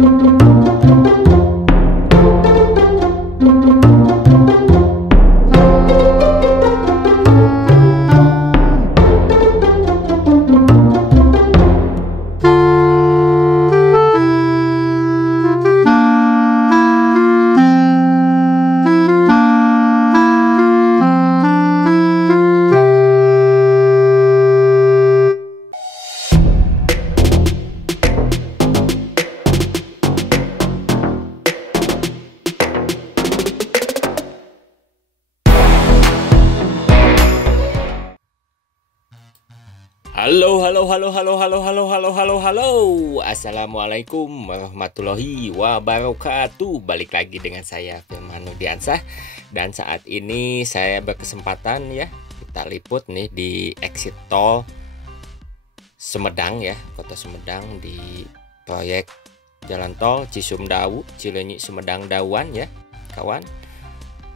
Halo. Assalamualaikum warahmatullahi wabarakatuh. Balik lagi dengan saya Firman Nudiansah. Dan saat ini saya berkesempatan ya, kita liput nih di exit tol Sumedang ya, Kota Sumedang, di proyek jalan tol Cisumdawu, Cileunyi Sumedang Dawan ya kawan.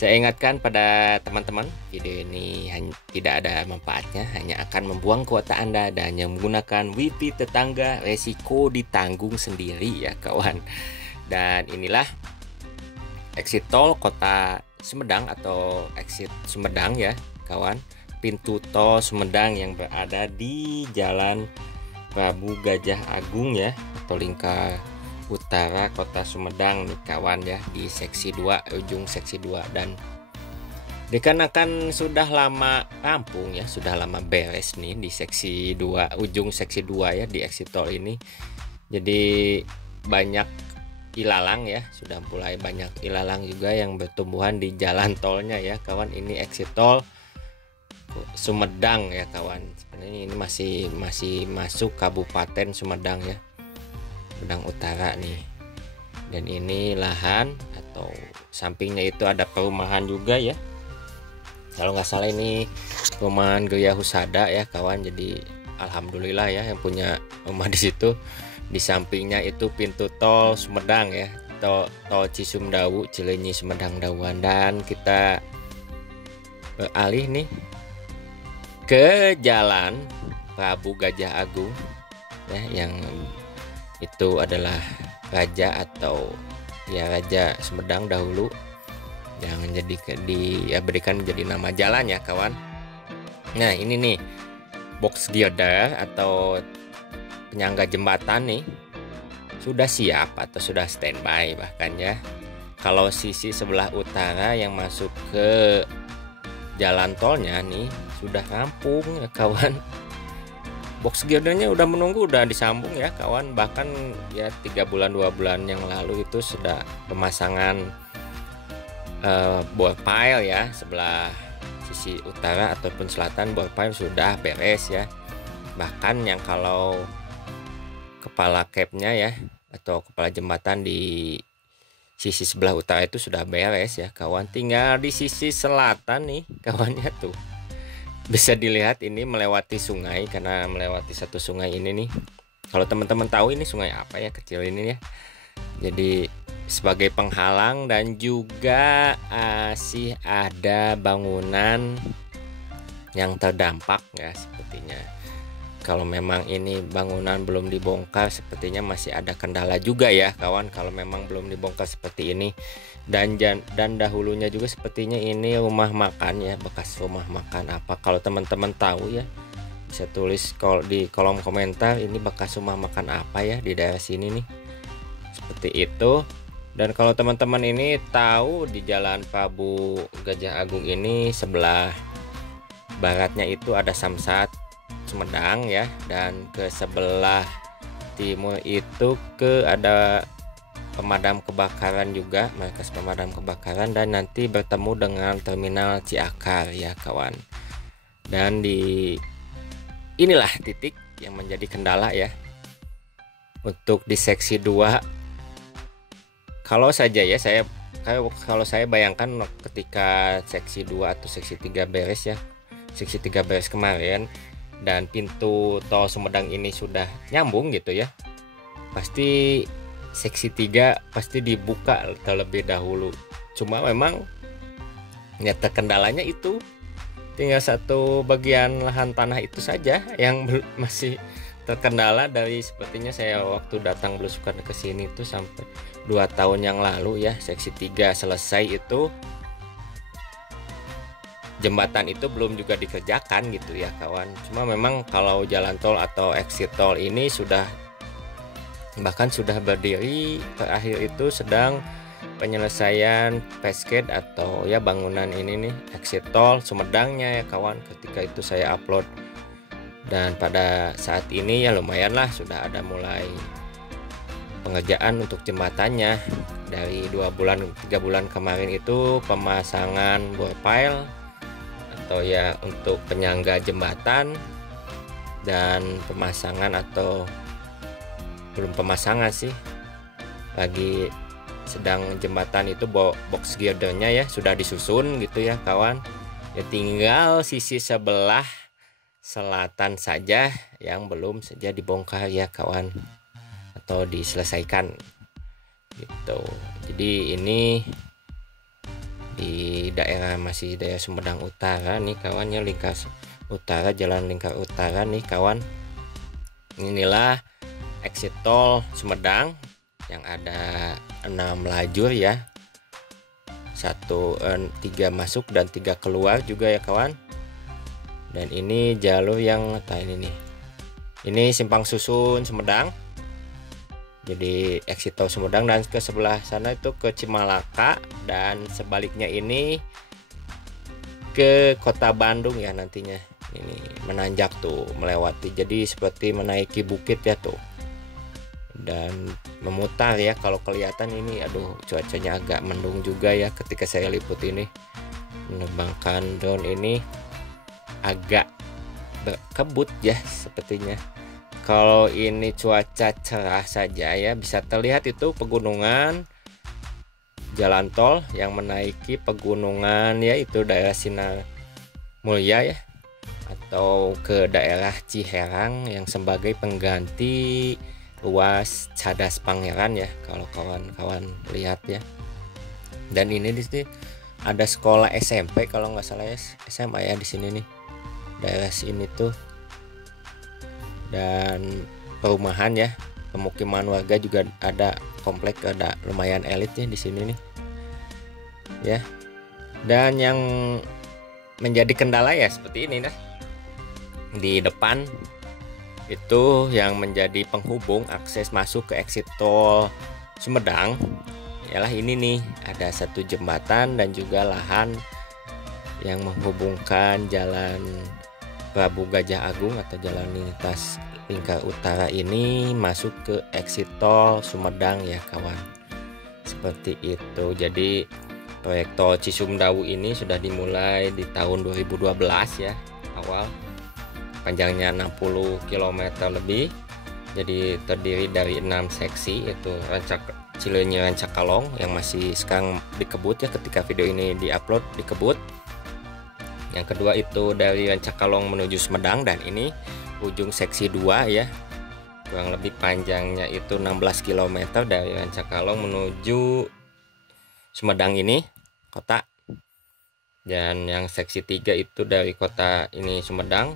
Saya ingatkan pada teman-teman, video ini tidak ada manfaatnya, hanya akan membuang kuota Anda dan yang menggunakan wifi tetangga, resiko ditanggung sendiri ya kawan. Dan inilah exit tol Kota Sumedang atau exit Sumedang ya kawan. Pintu tol Sumedang yang berada di Jalan Prabu Gajah Agung ya, atau lingkar utara Kota Sumedang nih kawan ya, di seksi 2, ujung seksi 2. Dan dikarenakan sudah lama rampung ya, sudah lama beres nih di seksi 2, ujung seksi 2 ya, di exit tol ini. Jadi banyak ilalang ya, sudah mulai banyak ilalang juga yang bertumbuhan di jalan tolnya ya kawan. Ini exit tol Sumedang ya kawan. Sebenarnya ini masih masuk Kabupaten Sumedang ya, Sumedang Utara nih. Dan ini lahan atau sampingnya itu ada perumahan juga ya, kalau nggak salah ini perumahan Gria Husada ya kawan. Jadi alhamdulillah ya yang punya rumah di situ. Di sampingnya itu pintu tol Sumedang ya, tol Cisumdawu, Cileunyi Sumedang Dawan. Dan kita beralih nih ke Jalan Prabu Gajah Agung ya, yang itu adalah raja atau ya Raja Sumedang dahulu, yang berikan menjadi nama jalan ya kawan. Nah ini nih box girder atau penyangga jembatan nih sudah siap atau sudah standby bahkan ya. Kalau sisi sebelah utara yang masuk ke jalan tolnya nih sudah rampung ya kawan. Box girdernya udah menunggu, udah disambung ya kawan. Bahkan ya 3 bulan 2 bulan yang lalu itu sudah pemasangan bore pile ya, sebelah sisi utara ataupun selatan bore pile sudah beres ya. Bahkan yang kalau kepala capnya ya atau kepala jembatan di sisi sebelah utara itu sudah beres ya kawan. Tinggal di sisi selatan nih kawannya tuh bisa dilihat ini melewati sungai, karena melewati satu sungai ini nih. Kalau teman-teman tahu ini sungai apa ya, kecil ini ya. Jadi sebagai penghalang, dan juga masih ada bangunan yang terdampak ya sepertinya. Kalau memang ini bangunan belum dibongkar, sepertinya masih ada kendala juga ya kawan, kalau memang belum dibongkar seperti ini. Dan dahulunya juga sepertinya ini rumah makan ya, bekas rumah makan apa. Kalau teman-teman tahu ya bisa tulis di kolom komentar, ini bekas rumah makan apa ya di daerah sini nih, seperti itu. Dan kalau teman-teman ini tahu di Jalan Prabu Gajah Agung ini sebelah baratnya itu ada Samsat Sumedang ya, dan ke sebelah timur itu ada pemadam kebakaran juga, markas pemadam kebakaran, dan nanti bertemu dengan terminal Ciakar ya kawan. Dan inilah titik yang menjadi kendala ya untuk di seksi 2. Kalau saja ya kalau saya bayangkan ketika seksi 2 atau seksi 3 beres ya, seksi 3 beres kemarin, dan pintu tol Sumedang ini sudah nyambung gitu ya, pasti seksi 3 pasti dibuka terlebih dahulu. Cuma memang ya terkendalanya itu tinggal satu bagian lahan tanah itu saja yang masih terkendala dari sepertinya saya waktu datang belusukan ke sini itu sampai 2 tahun yang lalu ya, seksi 3 selesai itu jembatan itu belum juga dikerjakan gitu ya kawan. Cuma memang kalau jalan tol atau exit tol ini sudah bahkan sudah berdiri, terakhir itu sedang penyelesaian facade atau ya bangunan ini nih exit tol Sumedangnya ya kawan, ketika itu saya upload. Dan pada saat ini ya lumayan lah sudah ada mulai pengerjaan untuk jembatannya. Dari 2 bulan 3 bulan kemarin itu pemasangan bore pile atau ya untuk penyangga jembatan, dan pemasangan atau belum pemasangan sih, lagi sedang jembatan itu box girdernya ya sudah disusun gitu ya kawan. Ya tinggal sisi sebelah selatan saja yang belum saja dibongkar ya kawan, atau diselesaikan gitu. Jadi ini di daerah masih daerah Sumedang Utara nih kawannya, lingkar utara, jalan lingkar utara nih kawan. Inilah exit tol Sumedang yang ada 6 lajur ya, 3 masuk dan 3 keluar juga ya kawan. Dan ini jalur yang ini nih, ini simpang susun Sumedang, jadi exit tol Sumedang, dan ke sebelah sana itu ke Cimalaka, dan sebaliknya ini ke kota Bandung ya nantinya. Ini menanjak tuh melewati, jadi seperti menaiki bukit ya tuh, dan memutar ya. Kalau kelihatan ini aduh cuacanya agak mendung juga ya ketika saya liput ini, menerbangkan drone ini agak berkebut ya sepertinya. Kalau ini cuaca cerah saja ya bisa terlihat itu pegunungan, jalan tol yang menaiki pegunungan ya itu daerah Sinar Mulya ya, atau ke daerah Ciherang yang sebagai pengganti ruas Cadas Pangeran ya kalau kawan-kawan lihat ya. Dan ini di sini ada sekolah SMP kalau nggak salah ya, SMA ya di sini nih daerah sini tuh, dan perumahan ya, pemukiman warga juga ada, komplek ada lumayan elitnya di sini nih ya. Dan yang menjadi kendala ya seperti ini dah, di depan itu yang menjadi penghubung akses masuk ke exit tol Sumedang ialah ini nih, ada satu jembatan dan juga lahan yang menghubungkan jalan Prabu Gajah Agung atau jalan lintas lingkar utara ini masuk ke exit tol Sumedang ya kawan, seperti itu. Jadi proyek tol Cisumdawu ini sudah dimulai di tahun 2012 ya awal, panjangnya 60 km lebih, jadi terdiri dari 6 seksi, yaitu Cileunyi Rancakalong yang masih sekarang dikebut ya, ketika video ini diupload dikebut. Yang kedua itu dari Rancakalong menuju Sumedang, dan ini ujung seksi 2 ya, kurang lebih panjangnya itu 16 km dari Rancakalong menuju Sumedang ini kota. Dan yang seksi 3 itu dari kota ini Sumedang,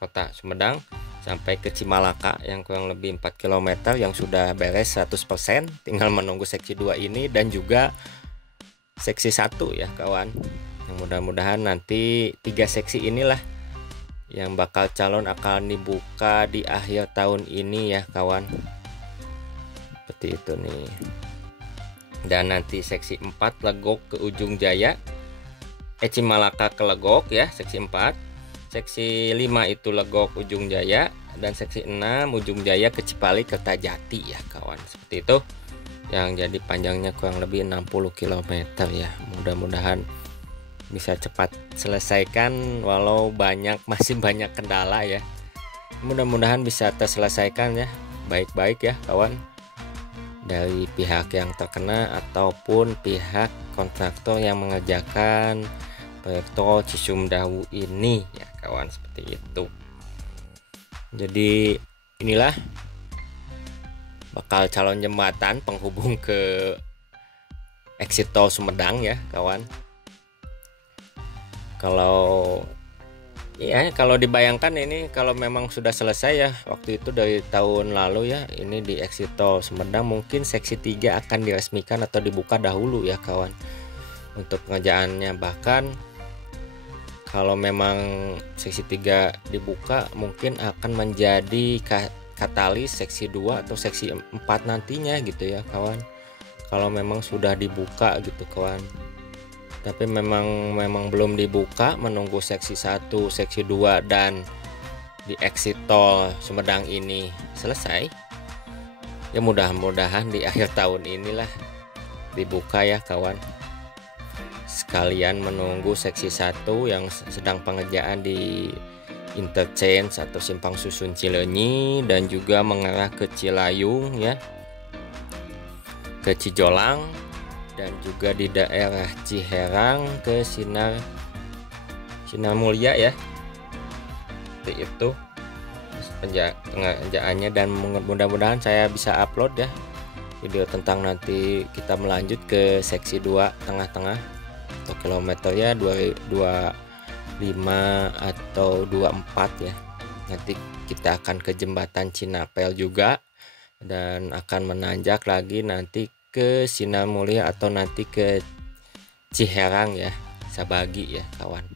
kota Sumedang sampai ke Cimalaka yang kurang lebih 4 km yang sudah beres 100%, tinggal menunggu seksi 2 ini dan juga seksi 1 ya kawan. Yang mudah-mudahan nanti 3 seksi inilah yang bakal calon akan dibuka di akhir tahun ini ya kawan, seperti itu nih. Dan nanti seksi 4 Legok ke Ujung Jaya, Cimalaka ke Legok ya seksi 4, seksi 5 itu Legok Ujung Jaya, dan seksi 6 Ujung Jaya ke Cipali Kertajati ya kawan, seperti itu, yang jadi panjangnya kurang lebih 60 km ya. Mudah-mudahan bisa cepat selesaikan, walau masih banyak kendala ya. Mudah-mudahan bisa terselesaikan ya baik-baik ya kawan, dari pihak yang terkena ataupun pihak kontraktor yang mengerjakan proyek tol Cisumdawu ini ya kawan, seperti itu. Jadi inilah bakal calon jembatan penghubung ke exit tol Sumedang ya kawan. Kalau Iya, kalau dibayangkan ini kalau memang sudah selesai ya, waktu itu dari tahun lalu ya, ini di exit tol Sumedang mungkin seksi 3 akan diresmikan atau dibuka dahulu ya kawan untuk pengerjaannya. Bahkan kalau memang seksi 3 dibuka mungkin akan menjadi katalis seksi 2 atau seksi 4 nantinya gitu ya kawan, kalau memang sudah dibuka gitu kawan. Tapi memang belum dibuka, menunggu seksi 1, seksi 2 dan di exit tol Sumedang ini selesai. Ya mudah-mudahan di akhir tahun inilah dibuka ya kawan. Sekalian menunggu seksi 1 yang sedang pengerjaan di interchange atau simpang susun Cileunyi dan juga mengarah ke Cilayung ya, ke Cijolang, dan juga di daerah Ciherang ke Sinar Mulia ya. Seperti itu pengerjaannya, dan mudah-mudahan saya bisa upload ya video tentang nanti kita melanjut ke seksi 2 tengah-tengah atau kilometer ya 25 atau 24 ya. Nanti kita akan ke jembatan Cinapel juga dan akan menanjak lagi nanti ke Sinar Mulia atau nanti ke Ciherang ya, Sabagi ya kawan.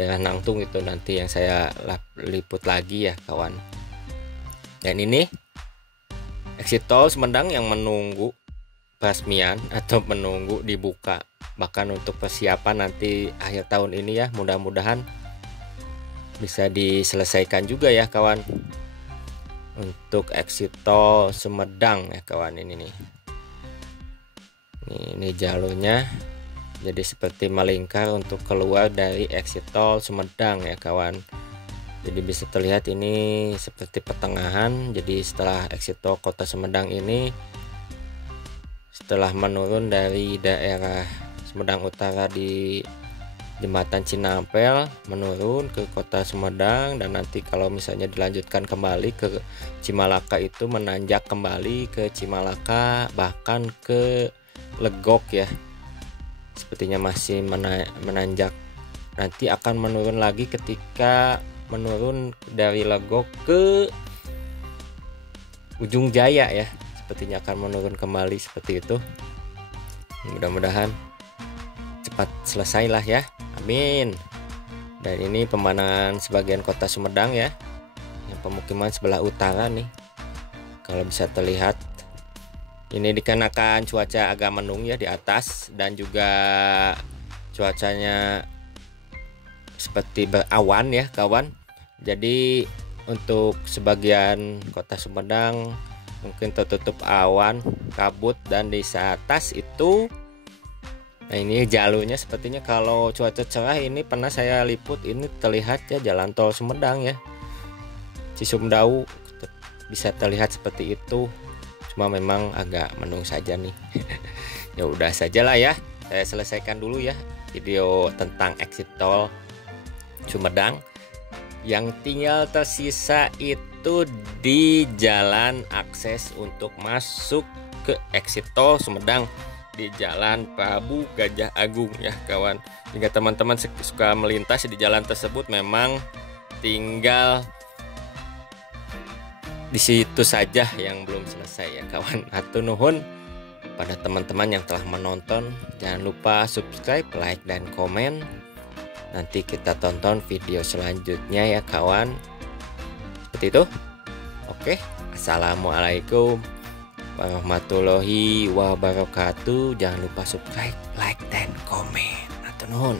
Daerah Nangtung itu nanti yang saya liput lagi ya kawan. Dan ini exit tol Sumedang yang menunggu peresmian atau menunggu dibuka, bahkan untuk persiapan nanti akhir tahun ini ya, mudah-mudahan bisa diselesaikan juga ya kawan untuk exit tol Sumedang ya kawan. Ini nih, ini jalurnya jadi seperti melingkar untuk keluar dari exit tol Sumedang ya kawan. Jadi bisa terlihat ini seperti pertengahan. Jadi setelah exit tol kota Sumedang ini, setelah menurun dari daerah Sumedang Utara di jembatan Cinapel, menurun ke kota Sumedang, dan nanti kalau misalnya dilanjutkan kembali ke Cimalaka itu menanjak kembali ke Cimalaka, bahkan ke Legok ya, sepertinya masih menanjak. Nanti akan menurun lagi ketika menurun dari Legok ke Ujung Jaya ya, sepertinya akan menurun kembali seperti itu. Mudah-mudahan cepat selesai lah ya, amin. Dan ini pemandangan sebagian kota Sumedang ya, yang pemukiman sebelah utara nih, kalau bisa terlihat. Ini dikarenakan cuaca agak mendung ya di atas, dan juga cuacanya seperti berawan ya kawan. Jadi untuk sebagian kota Sumedang mungkin tertutup awan kabut, dan di atas itu, nah ini jalurnya sepertinya kalau cuaca cerah ini pernah saya liput, ini terlihat ya jalan tol Sumedang ya, Cisumdawu bisa terlihat seperti itu. Cuma memang agak mendung saja nih. Ya udah sajalah ya, saya selesaikan dulu ya video tentang exit tol Sumedang. Yang tinggal tersisa itu di jalan akses untuk masuk ke exit tol Sumedang di Jalan Prabu Gajah Agung ya kawan. Jika teman-teman suka melintas di jalan tersebut, memang tinggal di situ saja yang belum selesai ya kawan. Hatur nuhun pada teman-teman yang telah menonton. Jangan lupa subscribe, like, dan komen. Nanti kita tonton video selanjutnya ya kawan. Seperti itu. Oke, assalamualaikum warahmatullahi wabarakatuh. Jangan lupa subscribe, like, dan komen. Hatur nuhun.